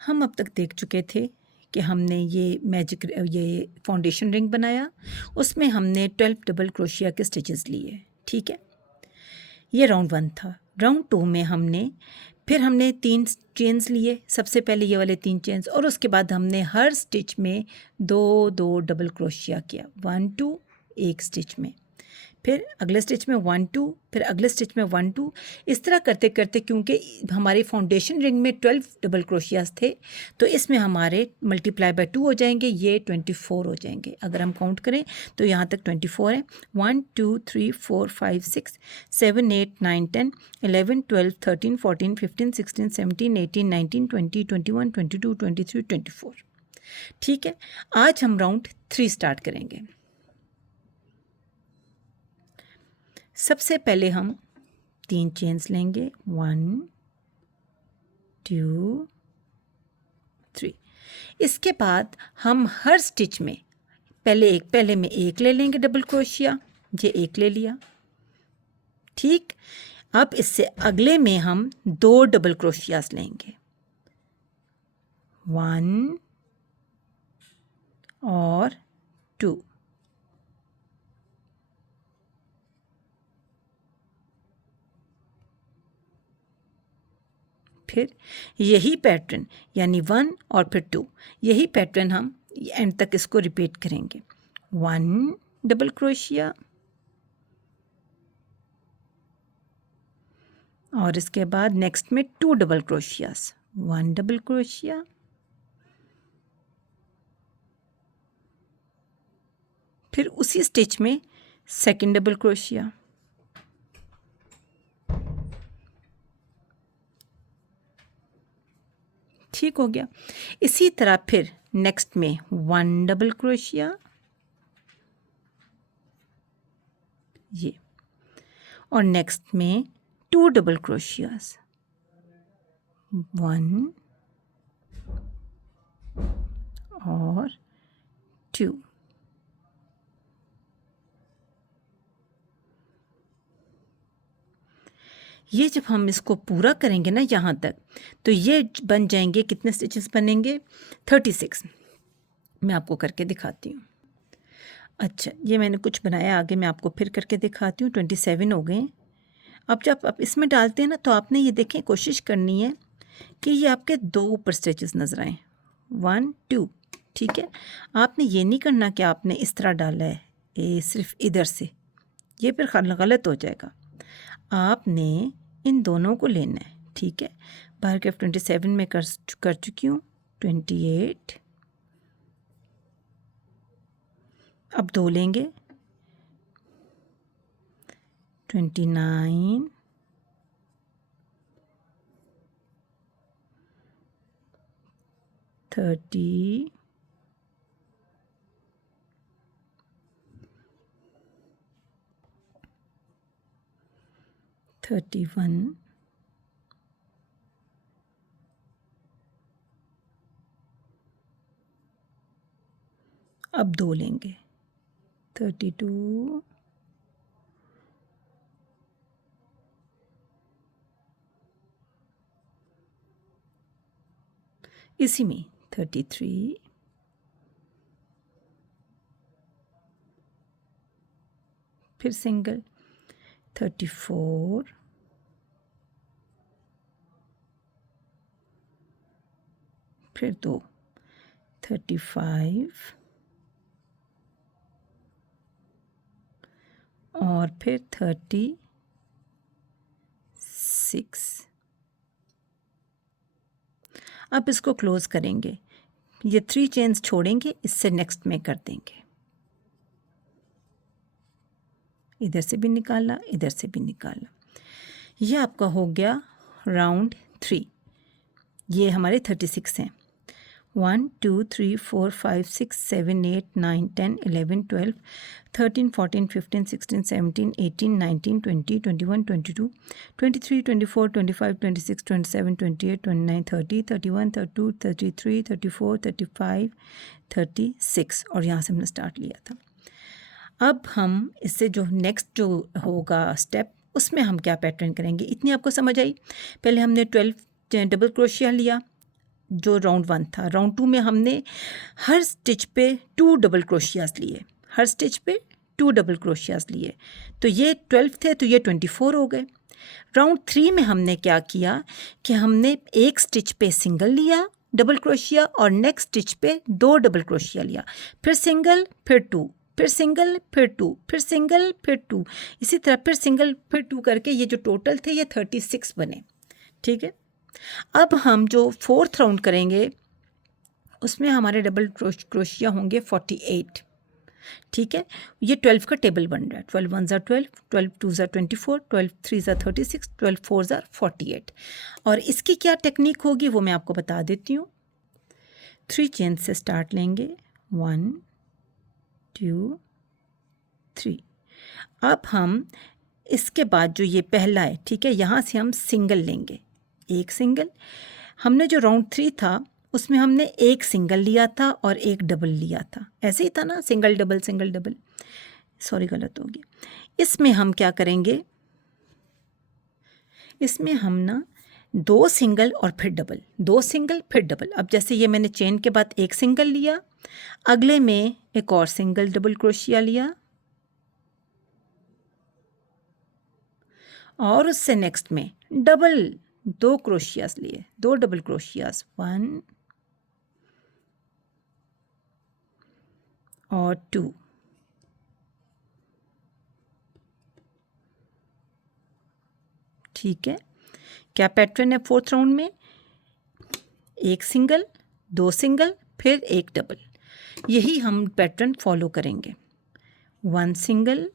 हम अब तक देख चुके थे कि हमने ये फाउंडेशन रिंग बनाया, उसमें हमने 12 डबल क्रोशिया के स्टिचेस लिए, ठीक है। ये राउंड 1 था। राउंड 2 में हमने 3 चेन्स लिए, सबसे पहले ये वाले 3 चेन्स, और उसके बाद हमने हर स्टिच में 2-2 डबल क्रोशिया किया, 1-2 एक स्टिच में, फिर अगले स्टिच में 1-2, फिर अगले स्टिच में 1-2, इस तरह करते करते, क्योंकि हमारी फाउंडेशन रिंग में 12 डबल क्रोशियास थे, तो इसमें हमारे मल्टीप्लाई बाय 2 हो जाएंगे, ये 24 हो जाएंगे। अगर हम काउंट करें तो यहाँ तक 24 है। 1 2 3 4 5 6 7 8 9 10 11 12 13 14 15 16 17 18 19 20 21 22 23 24। ठीक है, आज हम राउंड 3 स्टार्ट करेंगे। सबसे पहले हम 3 चेन्स लेंगे, 1 2 3। इसके बाद हम हर स्टिच में पहले में एक ले लेंगे डबल क्रोशिया, ये एक ले लिया, ठीक। अब इससे अगले में हम 2 डबल क्रोशियास लेंगे, 1 और 2। फिर यही पैटर्न, यानी 1 और फिर 2, यही पैटर्न हम एंड तक इसको रिपीट करेंगे। 1 डबल क्रोशिया, और इसके बाद नेक्स्ट में 2 डबल क्रोशियास, 1 डबल क्रोशिया, फिर उसी स्टिच में सेकंड डबल क्रोशिया, ठीक हो गया। इसी तरह फिर नेक्स्ट में 1 डबल क्रोशिया, ये, और नेक्स्ट में 2 डबल क्रोशियास, 1 और 2। ये जब हम इसको पूरा करेंगे ना यहाँ तक, तो ये बन जाएंगे, कितने स्टिचेस बनेंगे? 36। मैं आपको करके दिखाती हूँ। अच्छा, ये मैंने कुछ बनाया, आगे मैं आपको फिर करके दिखाती हूँ। 27 हो गए। अब जब आप इसमें डालते हैं ना, तो आपने ये देखें, कोशिश करनी है कि ये आपके 2 ऊपर स्टिचेस नज़र आएँ, 1 2, ठीक है। आपने ये नहीं करना कि आपने इस तरह डाला है, ये सिर्फ इधर से, ये फिर गलत हो जाएगा। आपने इन दोनों को लेना है, ठीक है। बाहर के 27 में कर चुकी हूँ, 28, अब 2 लेंगे, 29, 30, 31, अब 2 लेंगे, 32, इसी में 33, फिर सिंगल, 34, फिर 2, 35, और फिर 36। अब इसको क्लोज करेंगे, ये 3 चेन्स छोड़ेंगे, इससे नेक्स्ट में कर देंगे, इधर से भी निकाला, इधर से भी निकाला। ये आपका हो गया राउंड 3। ये हमारे 36 हैं। 1 2 3 4 5 6 7 8 9 10 11 12 13 14 15 16 17 18 19 20 21 22 23 24 25 26 27 28 29 30 31 32 33 34 35 36, और यहाँ से हमने स्टार्ट लिया था। अब हम इससे जो नेक्स्ट जो होगा स्टेप, उसमें हम क्या पैटर्न करेंगे, इतनी आपको समझ आई। पहले हमने 12 डबल क्रोशिया लिया, जो राउंड 1 था, राउंड 2 में हमने हर स्टिच पे 2 डबल क्रोशियास लिए, हर स्टिच पे 2 डबल क्रोशियास लिए, तो ये 12 थे, तो ये 24 हो गए। राउंड 3 में हमने क्या किया कि हमने एक स्टिच पे सिंगल लिया डबल क्रोशिया और नेक्स्ट स्टिच पे 2 डबल क्रोशिया लिया, फिर सिंगल फिर 2, फिर सिंगल फिर 2, फिर सिंगल फिर 2, इसी तरह फिर सिंगल फिर 2 करके ये जो टोटल थे ये 36 बने। ठीक है, अब हम जो 4th राउंड करेंगे उसमें हमारे डबल क्रोशिया होंगे 48। ठीक है, ये 12 का टेबल बन रहा है, 12 1 ज़ा 12, 12 2 ज़ा 24, 12 3 ज़ा 36, 12 4 ज़ा 48। और इसकी क्या टेक्निक होगी वो मैं आपको बता देती हूँ। 3 चेन से स्टार्ट लेंगे, 1 2 3। अब हम इसके बाद जो ये पहला है, ठीक है, यहाँ से हम सिंगल लेंगे, एक सिंगल। हमने जो राउंड 3 था उसमें हमने एक सिंगल लिया था और एक डबल लिया था, ऐसे ही था ना, सिंगल डबल, सॉरी गलत हो गया। इसमें हम क्या करेंगे, इसमें हम ना 2 सिंगल और फिर डबल, 2 सिंगल फिर डबल। अब जैसे ये मैंने चेन के बाद एक सिंगल लिया, अगले में एक और सिंगल डबल क्रोशिया लिया, और उससे नेक्स्ट में डबल 2 क्रोशियास लिए, 2 डबल क्रोशियास, 1 और 2। ठीक है, क्या पैटर्न है 4th राउंड में, एक सिंगल 2 सिंगल फिर एक डबल, यही हम पैटर्न फॉलो करेंगे। 1 सिंगल,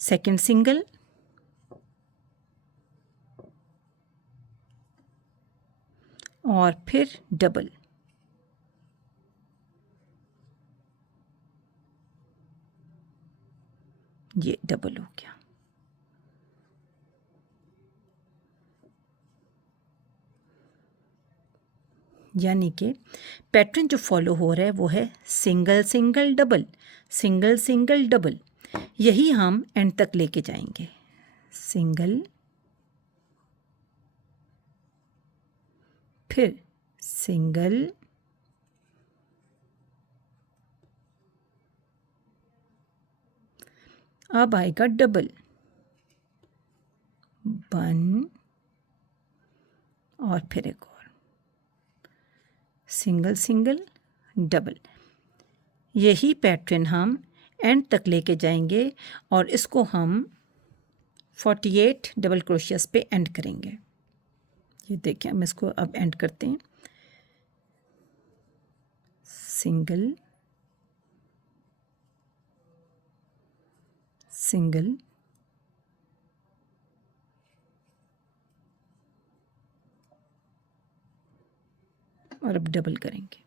सेकंड सिंगल, और फिर डबल, ये डबल हो गया। यानी कि पैटर्न जो फॉलो हो रहा है वो है single single double, single single double, यही हम एंड तक लेके जाएंगे। सिंगल, फिर सिंगल, अब आएगा डबल, 1 और फिर एक और सिंगल सिंगल डबल, यही पैटर्न हम एंड तक लेके जाएंगे और इसको हम 48 डबल क्रोशियस पे एंड करेंगे। ये देखिए, हम इसको अब एंड करते हैं। सिंगल सिंगल, और अब डबल करेंगे।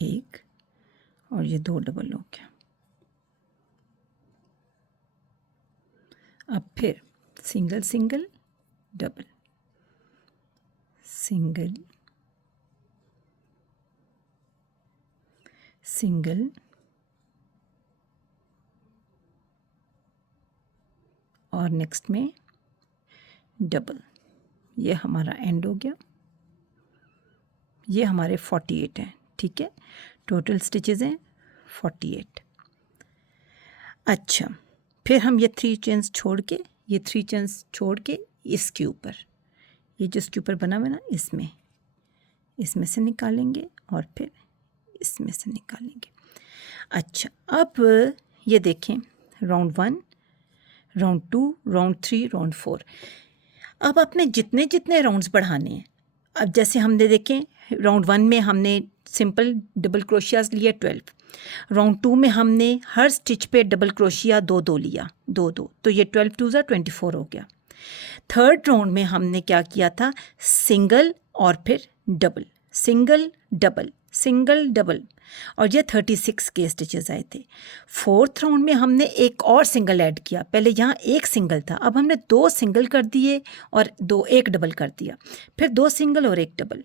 एक और ये 2 डबल हो गया। अब फिर single single double, single single, और नेक्स्ट में डबल, ये हमारा एंड हो गया। ये हमारे 48 हैं। ठीक है, टोटल स्टिचेस हैं 48। अच्छा, फिर हम ये 3 चेन्स छोड़ के, ये 3 चेन्स छोड़ के इसके ऊपर, ये जो इसके ऊपर बना हुआ ना, इसमें से निकालेंगे और फिर इसमें से निकालेंगे। अच्छा, अब ये देखें, राउंड 1, राउंड 2, राउंड 3, राउंड 4। अब आपने जितने जितने राउंड्स बढ़ाने हैं, अब जैसे हमने देखें राउंड 1 में हमने सिंपल डबल क्रोशियाज लिए 12, राउंड 2 में हमने हर स्टिच पे डबल क्रोशिया 2-2 लिया, 2-2, तो ये 12 2 24 हो गया। थर्ड राउंड में हमने क्या किया था, सिंगल और फिर double, single double, single double, और ये 36 के स्टिचेस आए थे। फोर्थ राउंड में हमने एक और सिंगल ऐड किया, पहले यहाँ एक सिंगल था, अब हमने 2 सिंगल कर दिए और एक डबल कर दिया, फिर 2 सिंगल और एक डबल।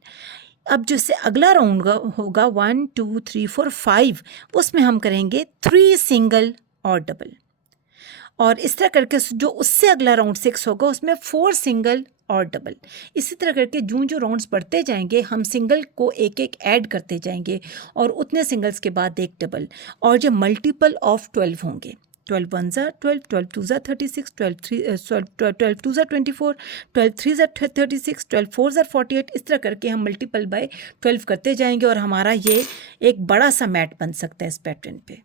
अब जिससे अगला राउंड होगा 1 2 3 4 5, उसमें हम करेंगे 3 सिंगल और डबल, और इस तरह करके जो उससे अगला राउंड 6 होगा उसमें 4 सिंगल और डबल। इसी तरह करके जो राउंड्स बढ़ते जाएंगे हम सिंगल को एक एक ऐड करते जाएंगे और उतने सिंगल्स के बाद एक डबल, और जो मल्टीपल ऑफ 12 होंगे, 12 1 ज़ा 12, 12 2 ज़ा 36, 12 2 ज़ा 24, 12 3 ज़ा 36, 12 4 ज़ा 48। इस तरह करके हम मल्टीपल बाय 12 करते जाएंगे और हमारा ये एक बड़ा सा मैट बन सकता है इस पैटर्न पे।